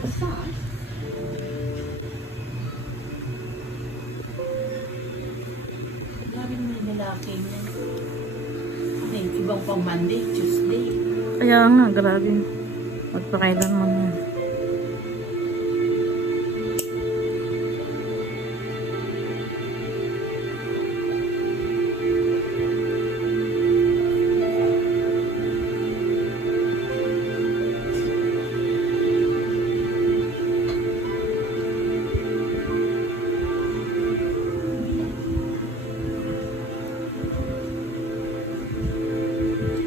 Grabe naman yung lalaki niya. Yung ibang pang Monday, Tuesday. Kaya nga, grabe. Magpakailan mo na.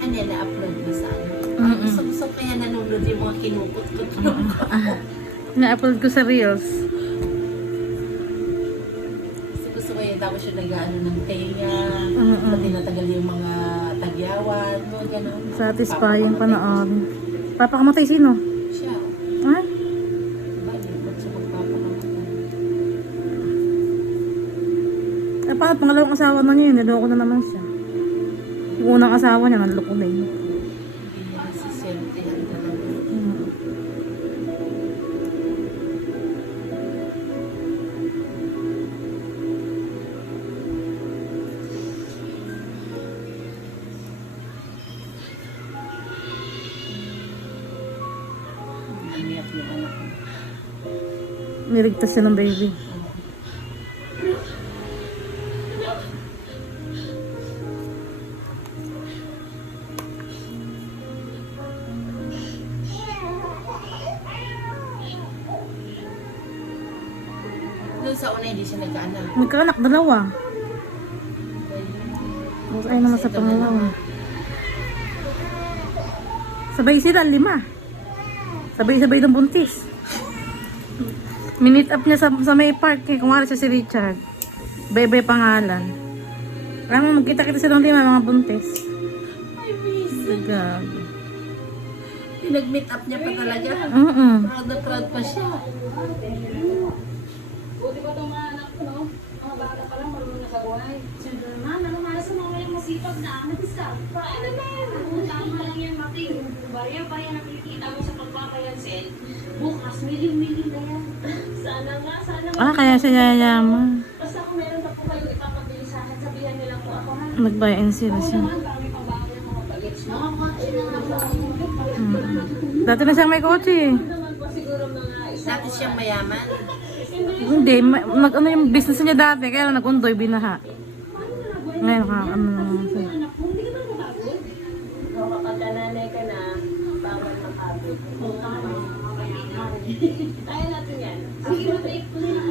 Ano yan, na-upload mo sa ano? Gusto ko kaya nanonood yung mga kinukot-kot ko. Na-upload ko sa Reels. Gusto ko yun, tapos yung nag-ano ng tenga, pati natagal yung mga tagyawan, mga gano'n. Satisfying panood. Papakamatay sino? Siya. Ha? Balik, ba't siya magpapakamatay? Eh, paano pangalawang asawa na niya yun? Niloko na naman siya. Yung unang asawa niya, naloko na yun. Hindi niya nasisentehan talaga. Nangyat yung anak mo. Niligtas siya ng baby. Doon sa una, hindi siya nagkaanak. Magkaanak, dalawa. Ay naman sa pangalawa. Sabay sila, 5. Sabay-sabay ng buntis. Minute up niya sa may park eh. Kumari siya si Richard. Bebe pangalan. Alam mo, magkita-kita silang 5 mga buntis. Ay, miss. Gabi. Pinag-meet up niya pa talaga. Proud na proud pa siya. Buti ba itong mga anak ko, no? Mga bata pa lang, marunong na sa buhay. Siyempre naman, namamalas sa mga mayang masipag na nag-start. Ay naman! Tama lang yan, Maki. Barya-barya nakikita mo sa pagpapayansin. Bukas, million-million na yan. Sana nga, sana nga. Ah, kaya siya yayaman. Basta kung meron pa po kayong ipapabili sa akin, sabihan nila po ako, ha? Nag-buy-in sila Oo siya. naman, kami pang bago yung mga bagets. Mga kotse na lang po. Dati na siyang may kotse eh. Naman po siguro mga isa. Dati siyang mayaman. Hindi, ano yung business niya dati, kaya lang nag-undoy, binaha. Ngayon, ano naman siya. O kapag nanay ka na, bawal makabot. Kaya natin yan. Sige, mag-take ko nila.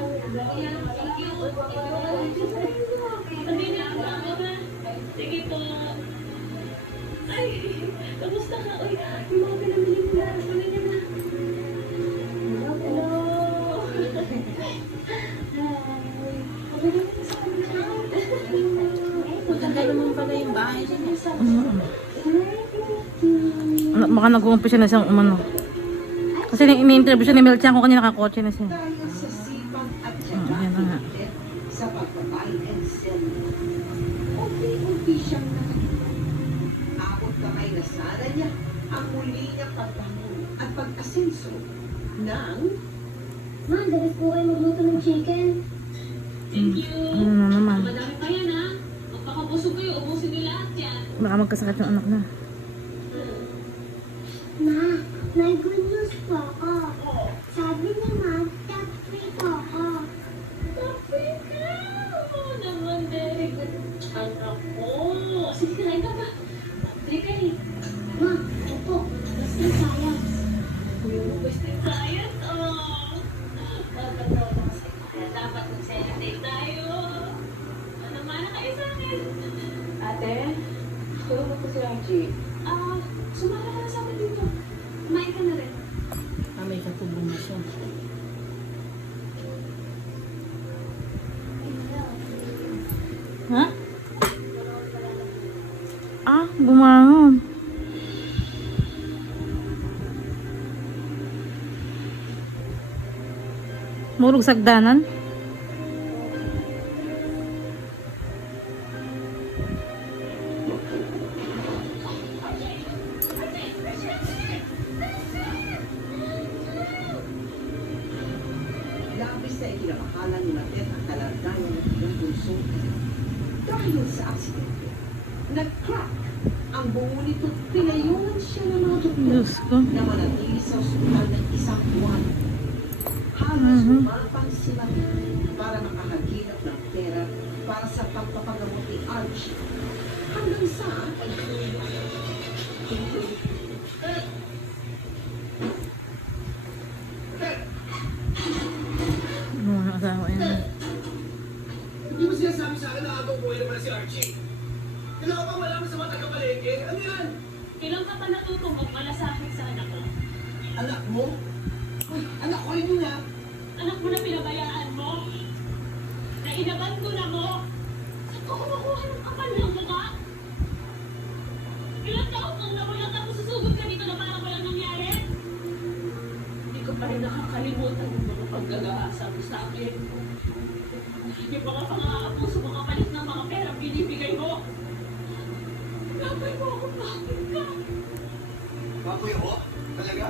Thank you. Sabihin niya ako ako na. Sige po. Ay, kamusta ka? Uy, yung mga pinamili mo na. Sabihin niya na. Hello. Maganda naman pala yung bahay niya. Baka nag-uumpisa na siyang umano. Kasi ini-interview siya ni Melchian ko kanina kakotse na siya. Yan na nga. Sa pagbabayad and sell. Unti-unti siyang nakakot kamay na sana niya ang muli niyang pagbango at pag-asenso ng Ma, dapat po kayo magluto ng chicken. Thank you. Ano na naman. Madami pa yan, ha? Magpakabusog kayo, ubusin niyo lahat yan. Baka magkasakit yung anak na. Ma, may good news po ako. Sabi ni Ma, top 3 po ako. Sabi ka! Oo naman, very good. Anak ko. Sige, kain ka ba? Sige, kain. Ma, ito, basta science. Gusto yung science, oh. Dapat daw kasi kaya dapat mag-celebrate tayo. Ano mana kayo sa akin? Ate, tulong mo po si Angie. Sumala ka na sa akin dito. Kumain ka na rin. May katulong na siya. Ha? Ah, bumangon. Murug sagdanan. sa ikinamahalan ni Matet ang kalagayan ng kanyang bunso. Dahil sa aksidente, nag-crack ang bungo nito at pinayungan siya ng mga doktor Diyos ko. na manatili sa ospital ng isang buwan. Halos umapang si Matet para makahagilap ng pera para sa pagpapagamot ni Archie. Hanggang sa Ano mga asawa yan? Hindi mo sinasabi sa akin na atong buhay naman si Archie. Kailangan pa malaman sa mga taga-palengke. Ano yan? Kailan ka pa natutong magmalasakit sa anak ko? Anak mo? Uy, anak ko rin yun ha. Anak mo na pinabayaan mo? Na inabandona mo? Saan ko kumukuha ng kapal ng mukha? Ilang taon kang nawala tapos susugod ka dito na parang walang nangyari? Hindi ko pa rin nakakalimutan yung mga paggagaasa mo sa akin. Yung mga pang-aabuso, mga palit ng mga pera binibigay mo. Napay mo ako, bakit ka? Baboy ako? Talaga?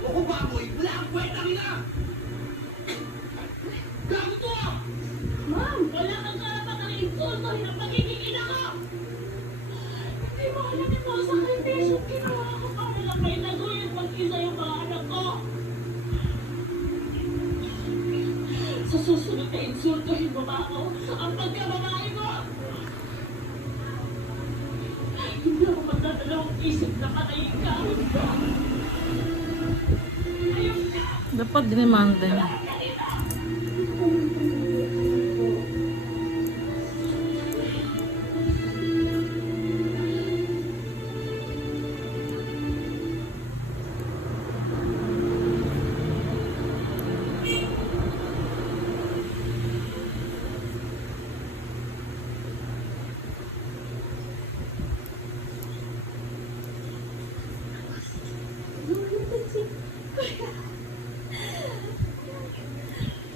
O kung baboy, wala kang kwenta rin na! Gago to ah! Ma'am, wala kang karapatang insultohin ang pagiging ina ko! Hindi mo alam yung mga sakripisyong ginawa ko para lang may taguyod mag-isa yung mga anak ko! Sa susunod na insultohin mo ba ako ang pagkababae mo? Hindi ako magdadalawang isip na patayin ka! Ayun ka! Dapat dinimanda niya.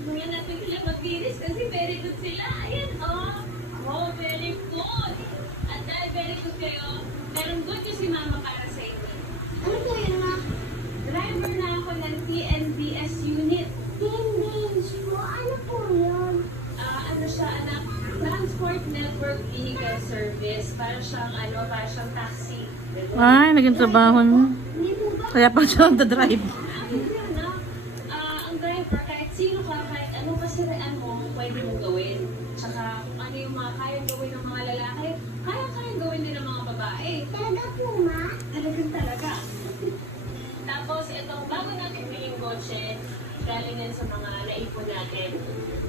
Mga natin sila mag-iris kasi very good sila. Ayan, oh. Oh, very good. At dahil very good kayo, meron good news si Mama para sa inyo. Ano po yun, ma? Driver na ako ng TNBS unit. Teenage po. Ano po yun? Ano siya, anak? Transport Network Vehicle Service. Para siyang taxi. Ay, naging trabaho niya. Hindi po ba? Kaya pa siya nagda-drive. Hindi, anak. Ang driver, kahit sino ka, kahit anong kasiraan mo, pwede mong gawin. Tsaka kung ano yung mga kayang gawin ng mga lalaki, kayang gawin din ng mga babae. Talaga po, ma? Talagang talaga. Tapos, itong bago natin piling kotse, galing yan sa mga naipon natin.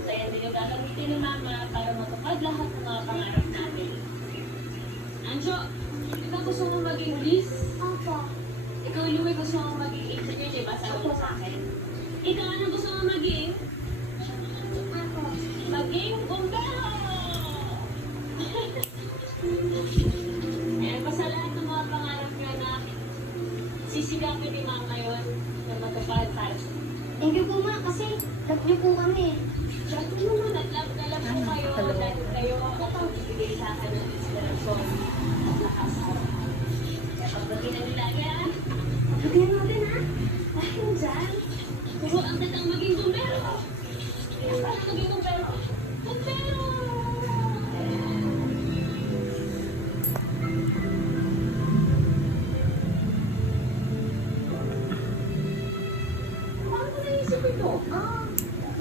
So, yan din yung gagamitin ni Mama para matupad lahat ng mga pangarap natin. Anjo, ikaw gusto mo maging police? Opo. Ikaw, Louie, gusto mo maging executive, basa mo sa akin. Ikaw, ano gusto mo maging? Ako. Maging bumbero! Ayan, basta lahat ng mga pangarap nyo na sisigapin ni Mama yun na matupad para sa Thank you po, ma, kasi love niyo po kami. Sabi mo na, nag-love na lang po kayo dahil kayo ang bibigay sa akin ng inspirasyon at lakas. Kaya pagbati na nila, yan. Pagkain natin, ha? Dahil dyan. Puro ang datang maging bumbero. Kaya para maging bumbero. Bumbero! paano mo naisip ito?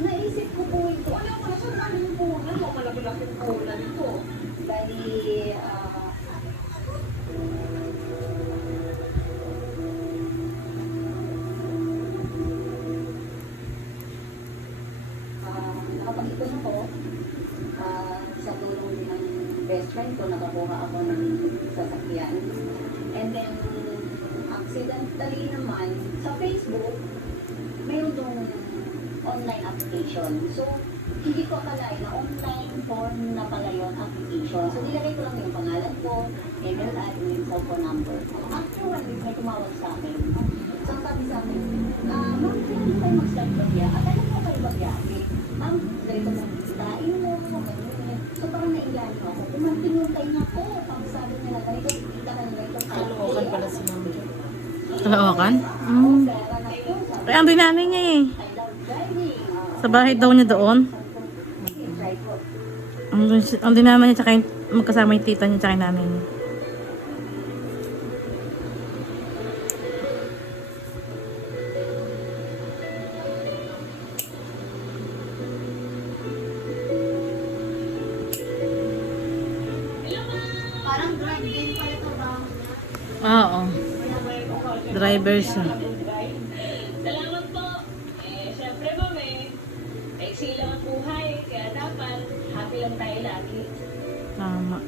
Naisip ko po ito. Wala ko na saan ano yung puhunan mo, malaki-laki yung puhunan nito. Bali, nakapag-ipon ako. Sa tulong din ng best friend ko, nakakuha ako ng sasakyan. And then, accidentally naman, sa Facebook, mayroon tong online application. So, hindi ko akalain na online form na pala yun application. So, nilagay ko lang yung pangalan ko, email at yung cellphone number. After 1 week, may tumawag sa akin. So, sabi sa akin, ma'am, pwede kayo mag-start bagya? At ano po kayo bagyahe? Ma'am, ganito mo, kitain mo, ganyan. So, parang naiyan mo ako. Kumantinutay na po. Pag sabi nila, ganito, kita ka nila itong Kalookan pala si Mama. Kalookan? Pera na ito. Sabi, Kaya ang dinanay niya eh. I love driving. Sa bahay daw niya doon. Sige, try ko. Ang dinama niya tsaka yung, magkasama yung tita niya tsaka yung nanay niya. Parang grab din pala ito ba? Oo. Driver siya. Salamat po. Syempre ma'am maiksi lang ang buhay. Kaya dapat happy lang tayo lagi. Tama.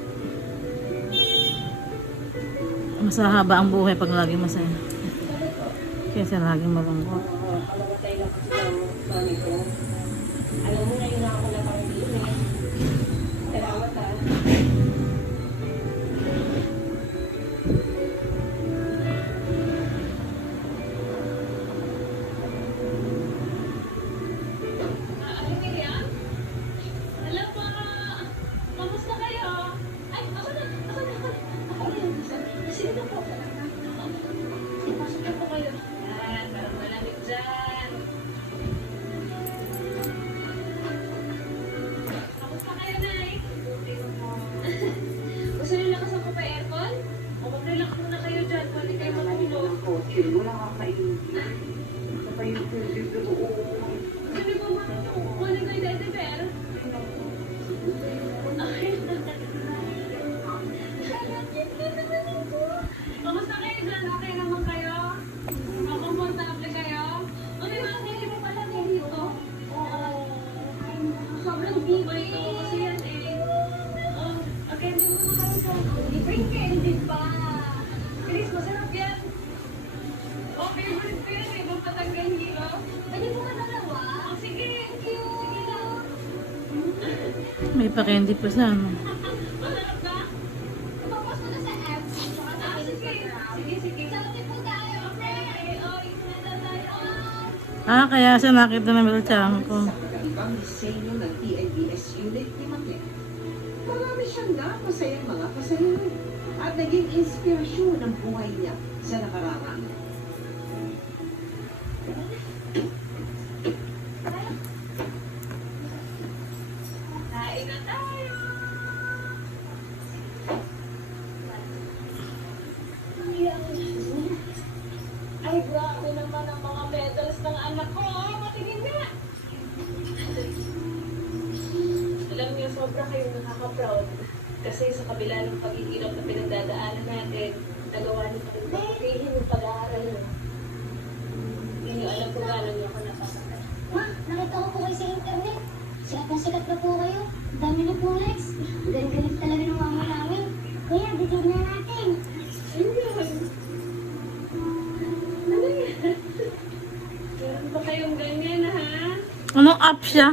Mas haba ang buhay pag lagi masaya. Kaysa laging malungkot. Kalabatay lang kasi ng mami ko. Ayaw mo na yun ako na parang yun eh. Salamat ah. Amelia? Hello po. Kamusta kayo? Ay, ako na. Sino po? Pasok na po kayo. Yan, parang malamig dyan. Kamusta kayo, Nay? Gusto niyo lakasan ko pa aircon? O mag-relax muna kayo dyan. Pwede kayo matulog. Ako, chill mo lang kakainin. Ito pa yung tubig doon. Hindi po matulog. Kunin ko yung Teddy Bear. Kamusta kayo dyan? Okay naman kayo? Komportable kayo? Ano yung mga hindi mo pala dito? Oo. Sobrang bibay ito kasi yan Okay, hindi mo na kayo dyan. Libreng candy pa. Chris, masarap yan. Favorite ko yan Ibang patanggal hilo. Pwede mo ka dalawa? Sige. Sige lang. May pa-candy pa sa ano. Masarap ba? Tapos mo na sa apps. Sige. Sige. Salapit po tayo. Okay. Isa na tayo. Kaya siya nakita na Melchang ko. Sa kakaibang disenyo ng TIBS unit ni Matet. Marami siyang napasayang mga pasahero at naging inspirasyon ng buhay niya sa nakararaan. Kain na tayo. Ay, grabe naman ang mga medals ng anak ko. Matingin nga. Alam niyo, sobra kayong nakaka-proud. Kasi sa kabila ng paghihirap na pinagdadaanan natin, nagawa niyo pa rin pagpihin yung pag-aaral niyo. Hindi niyo alam kung gano'n niyo ako napasakay. Ma, nakita ko po kayo sa internet. Sikat na po kayo. Ang dami na po likes. Galing-galing talaga ng mama namin. Kuya, bigyan na natin. Ayun. Ano yan? Meron ba kayong ganyan, ha? Anong app siya?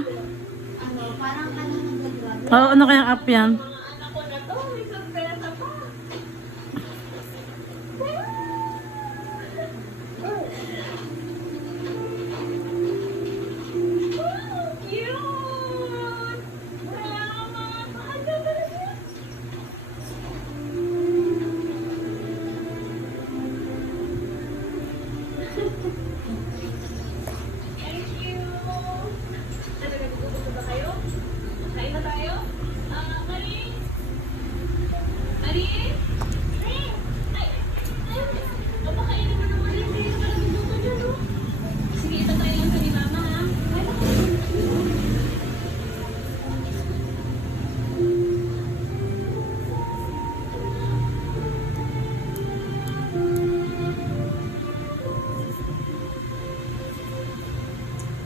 Ano, parang ano ng vlog. Oo, ano kayang app yan? Mga anak ko na to, may sorpresa pa. Wow, cute! Salamat! Mahal ka talaga. Thank you! Talaga gusto ba kayo? Kain na tayo? Marie? Marie? Ay! Papakainin mo naman yung Marie. Parang gusto niya, no? Sige, ito tayo lang sa ni Mama, ha? Ay,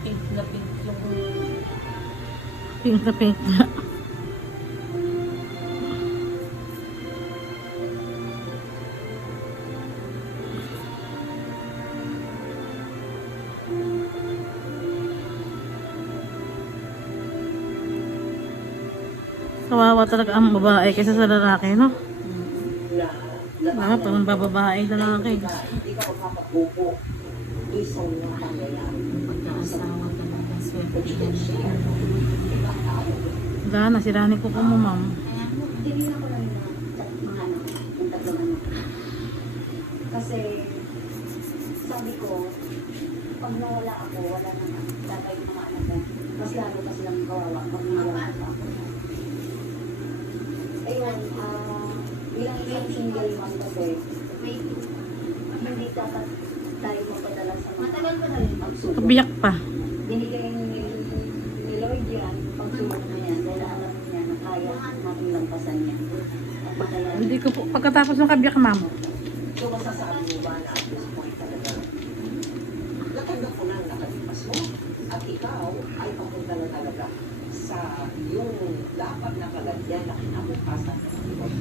Pink na pink yung Pink na pink na. Kawawa talaga ang babae kaysa sa lalaki, no? Bakit parang bababae lalaki? Hindi ka magpapakupo. Isang mga pangyayari. pagkaasawa talaga. Swerte yan siya. Wala na, sira ni kuko mo, ma'am. Tinignan ko lang yung mga anak, yung tatlong anak. Kasi, sabi ko, pag nawala ako, wala naman. tatay ng mga anak ko, mas lalo pa silang kawawa pag nawala pa ako. Ayun, bilang isang single mom kasi, hindi dapat tayo mapadala sa mga Matagal pa na rin. pagsubok. Kabiyak pa. Binigay ni Lord yan, pagsubok na yan, dahil alam niya na kaya natin lampasan yan. At madala. Hindi ko po, pagkatapos ng kabiyak, ma'am. So masasabi mo ba na at this point talaga, natanggap mo na ang nakalipas mo at ikaw ay papunta na talaga sa yung dapat nakalagyan na kinabukasan ng ibang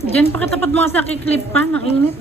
Diyan pakitapat mga sa clip pa, ng init.